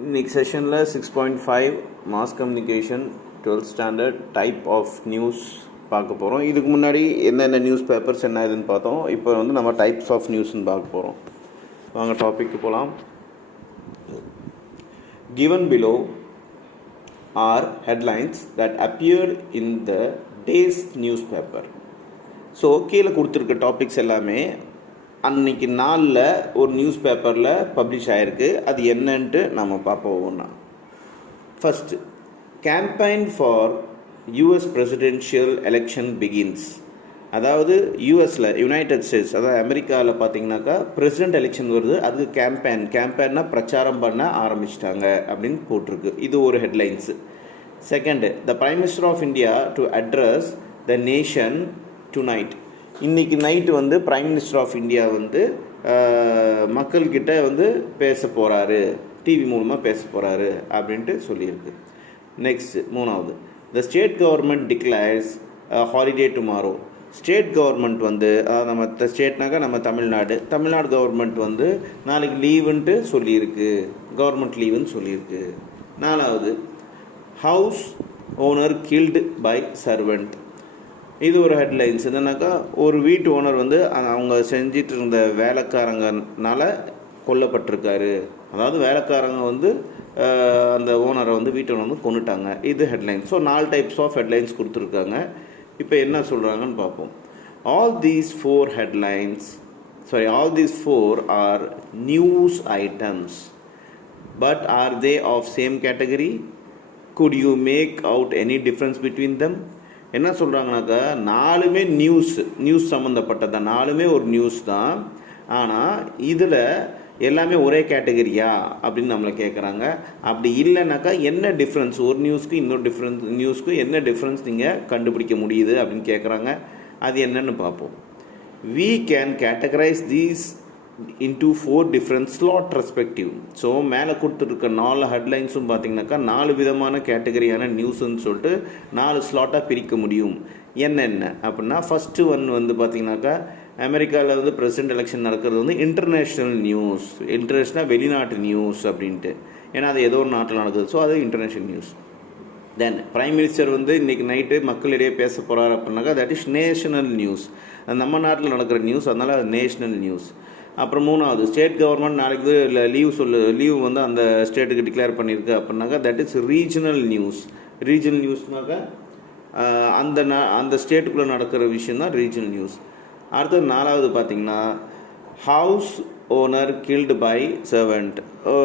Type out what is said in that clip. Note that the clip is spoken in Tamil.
இன்னைக்கு செஷனில் 6.5 mass communication 12th standard type of news பார்க்க போகிறோம். இதுக்கு முன்னாடி என்னென்ன நியூஸ் பேப்பர்ஸ் என்ன இதுன்னு பார்த்தோம். இப்போ வந்து நம்ம டைப்ஸ் ஆஃப் நியூஸ்ன்னு பார்க்க போகிறோம். வாங்க டாபிக்கு போகலாம். Given below are headlines that appeared in the day's newspaper. So கீழே கொடுத்துருக்க டாபிக்ஸ் எல்லாமே அன்றைக்கி நாளில் ஒரு நியூஸ் பேப்பரில் பப்ளிஷ் ஆகிருக்கு. அது என்னன்ட்டு நம்ம பார்ப்போம் ஒன்றா. First, campaign for US presidential election begins. அதாவது யூஎஸில், யுனைடெட் ஸ்டேட்ஸ், அதாவது அமெரிக்காவில் பார்த்தீங்கன்னாக்கா பிரசிடென்ட் எலெக்ஷன் வருது. அதுக்கு கேம்பெயின்னா பிரச்சாரம் பண்ண ஆரம்பிச்சிட்டாங்க அப்படின்னு போட்டிருக்கு. இது ஒரு headlines. Second, the prime minister of India to address the nation tonight. இன்றைக்கி நைட்டு வந்து பிரைம் மினிஸ்டர் ஆஃப் இந்தியா வந்து மக்கள்கிட்ட வந்து பேச போகிறாரு, டிவி மூலமாக பேச போகிறாரு அப்படின்ட்டு சொல்லியிருக்கு. நெக்ஸ்ட், மூணாவது, the state government declares holiday tomorrow. State government வந்து நம்ம ஸ்டேட்னாக்கா நம்ம தமிழ்நாடு கவர்மெண்ட் வந்து நாளைக்கு லீவுன்ட்டு சொல்லியிருக்கு, கவர்மெண்ட் லீவுன்னு சொல்லியிருக்கு. நாலாவது, house owner killed by servant. இது ஒரு ஹெட்லைன்ஸ். என்னன்னாக்கா ஒரு வீட்டு ஓனர் வந்து அவங்க செஞ்சிட்டு இருந்த வேலைக்காரங்கனால கொல்லப்பட்டிருக்காரு. அதாவது வேலைக்காரங்க வந்து அந்த ஓனரை வந்து வீட்டு ஓனர் வந்து கொண்டுட்டாங்க. இது headlines. So 4 types of headlines கொடுத்துருக்காங்க. இப்போ என்ன சொல்கிறாங்கன்னு பார்ப்போம். all these four are news items, but are they of same category? Could you make out any difference between them? என்ன சொல்கிறாங்கனாக்கா, 4மே நியூஸ் சம்மந்தப்பட்டது, 4மே ஒரு நியூஸ் தான். ஆனால் இதில் எல்லாமே ஒரே கேட்டகரியா அப்படின்னு நம்மளை கேட்குறாங்க. அப்படி இல்லைனாக்கா என்ன டிஃப்ரென்ஸ், ஒரு நியூஸ்க்கு இன்னொரு நியூஸ்க்கு என்ன டிஃப்ரென்ஸ் நீங்கள் கண்டுபிடிக்க முடியுது அப்படின்னு கேட்குறாங்க. அது என்னன்னு பார்ப்போம். We can categorize these into 4 different slot respective. So மேலே கொடுத்துருக்க 4 ஹெட்லைன்ஸும் பார்த்தீங்கன்னாக்கா 4 விதமான கேட்டகரியான நியூஸ்ன்னு சொல்லிட்டு 4 ஸ்லாட்டாக பிரிக்க முடியும். என்னென்ன அப்படின்னா, ஃபஸ்ட்டு வந்து பார்த்தீங்கன்னாக்கா அமெரிக்காவில் வந்து பிரசிடென்ட் எலெக்ஷன் நடக்கிறது வந்து இன்டர்நேஷ்னல் நியூஸ். இன்டர்நேஷ்னல் வெளிநாட்டு நியூஸ் அப்படின்ட்டு, ஏன்னா அது ஏதோ ஒரு நாட்டில் நடக்குது. ஸோ அது இன்டர்நேஷ்னல் நியூஸ். தென் பிரைம் மினிஸ்டர் வந்து இன்றைக்கி நைட்டு மக்களிடையே பேச போகிறார் அப்படின்னாக்கா தட் இஸ் நேஷனல் நியூஸ். அது நம்ம நாட்டில் நடக்கிற நியூஸ், அதனால் அது நேஷ்னல் நியூஸ். அப்புறம் மூணாவது, ஸ்டேட் கவர்மெண்ட் நாளைக்கு லீவ் வந்து அந்த ஸ்டேட்டுக்கு டிக்ளேர் பண்ணியிருக்கு அப்படின்னாக்கா that is regional news. Regional நியூஸ்னாக்கா அந்த ஸ்டேட்டுக்குள்ளே நடக்கிற விஷயம் தான் ரீஜனல் நியூஸ். அடுத்தது 4வது பார்த்தீங்கன்னா, house owner killed by servant. ஒரு